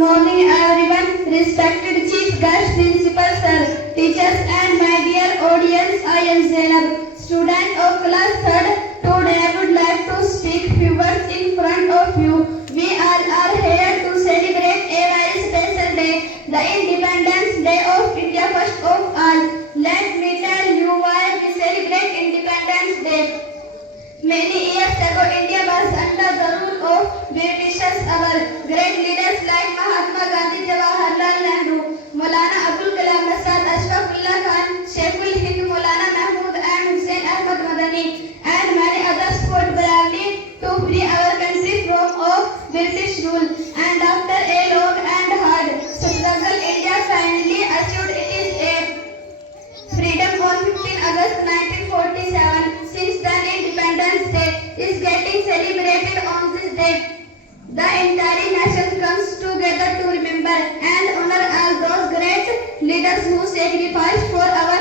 Morning everyone, respected chief guest, principal sir, teachers and my dear audience, I am Zainab, student of class 3rd. Today I would like to speak few words in front of you. We all are here to celebrate a very special day, the Independence Day of India first of all. Let me tell you why we celebrate Independence Day. Many years ago, India was under the rule of Britishers. Our great leaders like Mahatma Gandhi, Jawaharlal Nehru, Maulana Abdul Kalam Azad, Ashfaqullah Khan, Sheikhul Hind, Maulana Mahmud and Hussain Ahmad Madani, and many others fought bravely to free our country from British rule. And after a long and hard struggle, India finally achieved its freedom on 15 August 1947. Since then, Independence Day is getting celebrated on this day. The entire nation comes together to remember and honor all those great leaders who sacrificed for our